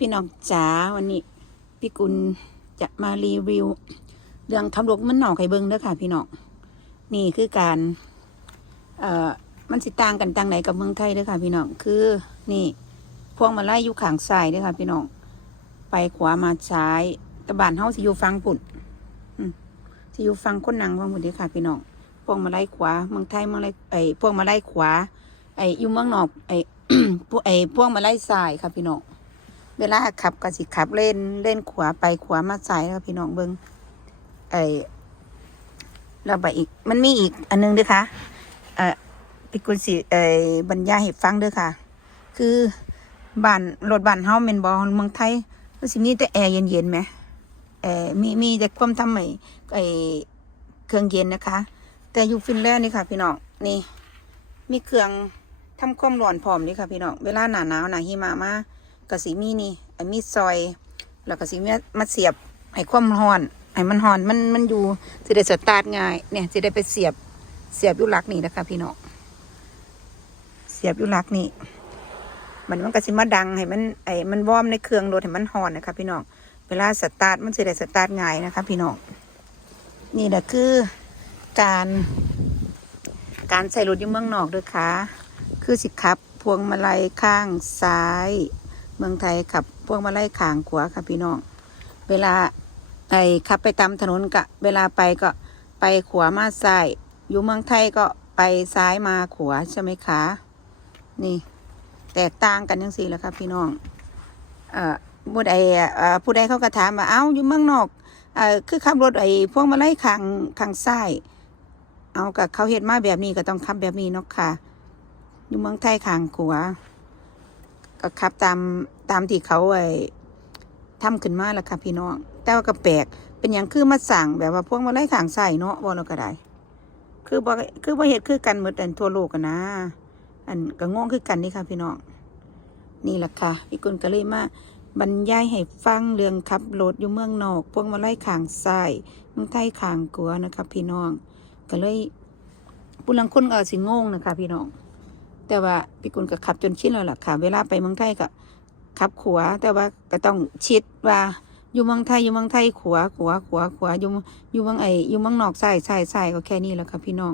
พี่น้องจ๋าวันนี้ พี่กุลจะมารีวิว เรื่องทำรกมันหนอกไข่เบิงเด้อค่ะ พี่น้องนี่คือการ เอ่อมันสิต่างกันต่างไหนกับเมืองไทยเด้อค่ะ พี่น้องคือนี่ พวงมาไล่อยู่ขางซ้ายเด้อค่ะ พี่น้องไปขวามาซ้ายตะบานเฮาสิอยู่ฟังปุ่นสิอยู่ฟังคนนังฟังปุ่นเด้อค่ะ พี่น้องพวงมาไล่ขวาเมืองไทยเมืองไรไอ้พวงมาไล่ขวาไอ้อยู่เมืองนอกไอ้พวกไอ้พวงมาไล่ซ้ายค่ะพี่น้อง เวลาขับก็สิขับเล่นเล่นขวาไปขวามาซ้ายแล้วพี่น้องเบิงไอ้เราไปอีก มันมีอีกอันนึงด้วยค่ะเอ่อพี่กุลสิเอ่อบรรยายให้ฟังด้วยค่ะ คือบ้านรถบ้านเฮาแม่นบ่เมืองไทยก็สิมีแต่แอร์เย็นๆไหมแอร์มีมีแต่ความทำไมไอ้เครื่องเย็นนะคะ แต่อยู่ฟินแลนด์นี่ค่ะ พี่น้องนี่ มีเครื่องทำความร้อนพร้อมนี่ค่ะ พี่น้องเวลาหนาหนาวหนาหิมะมา กสีมีนี่ไอ้มีซอย แล้วก็สีมีมาเสียบให้ความร้อนให้มันร้อนมันมันอยู่สิได้สตาร์ทง่ายเนี่ยสิได้ไปเสียบเสียบอยุลักนี่นะคะพี่น้องเสียบอยุลักนี่มันมันก็สิมาดังให้มันไอ้มันวอมในเครื่องรถให้มันร้อนนะคะพี่น้องเวลาสตาร์ทมันสิได้สตาร์ทง่ายนะคะพี่น้องนี่แหละคือการการใส่รถอยู่เมืองนอกด้วยค่ะ คือสิครับ พวงมาลัยข้างซ้าย เมืองไทยขับพวงมาไลัยข้างขวาค่ะพี่น้อง เวลาไอ้ขับไปตามถนนกะ เวลาไปก็ไปขวามาซ้ายอยู่เมืองไทยก็ไปซ้ายมาขวาใช่ไหมคะนี่ แตกต่างกันยังสี่แล้วครับพี่น้องเอ่อผู้ใดเอ่อผู้ใดเขาก็ถามว่าเอ้าอยู่เมืองนอกเอ่อคือขับรถไอ้พวงมาไลัยข้างขางซ้ายเอากับเขาเห็นมาแบบนี้ก็ต้องขับแบบนี้เนาะค่ะอยู่เมืองไทยขางขวา ก็ขับตามตามที่เขาไอ้ทำขึ้นมาแล้วค่ะพี่น้อง แต่ว่าก็แปลกเป็นอย่างคือมาสั่งแบบว่าพวกมาไล่ขางใส่เนาะบ่เราก็ได้คือบ่คือบ่เฮ็ดคือกันหมดอันทั่วโลกกันนะ อันก็งงคือกันนี่ค่ะพี่น้อง นี่แหละค่ะพี่กุลก็เลยมาบรรยายให้ฟังเรื่องขับรถอยู่เมืองนอก พวกมาไล่ขางใส่เมืองไทยขางกลัวนะคะพี่น้อง ก็เลยผู้ลังคนก็สิงงนะคะพี่น้อง แต่ว่าพี่กุลก็ขับจนชินแล้วล่ะค่ะ เวลาไปเมืองไทยก็ขับขวาแต่ว่าก็ต้องชิดว่าอยู่เมืองไทยอยู่เมืองไทยขวาขวาขวาขวาอยู่อยู่เมืองไออยู่เมืองนอกซ้ายซ้ายซ้ายก็แค่นี้แหละค่ะพี่น้อง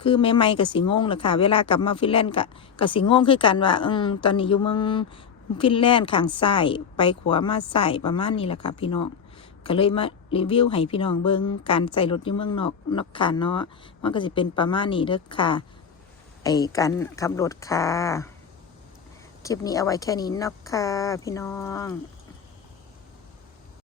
คือไม่ไม่ๆก็สิงงแหละค่ะ เวลากลับมาฟินแลนด์ก็ก็สิงงคือกันว่าอืมตอนนี้อยู่เมืองฟินแลนด์ขางซ้ายไปขวามาซ้ายประมาณนี้แหละค่ะพี่น้องก็เลยมารีวิวให้พี่น้องเบิ่งการใส่รถอยู่เมืองนอกนอกค่ะเนาะมันก็จะเป็นประมาณนี้เด้อค่ะ ไอ้การขับรถค่ะ คลิปนี้เอาไว้แค่นี้เนาะค่ะพี่น้อง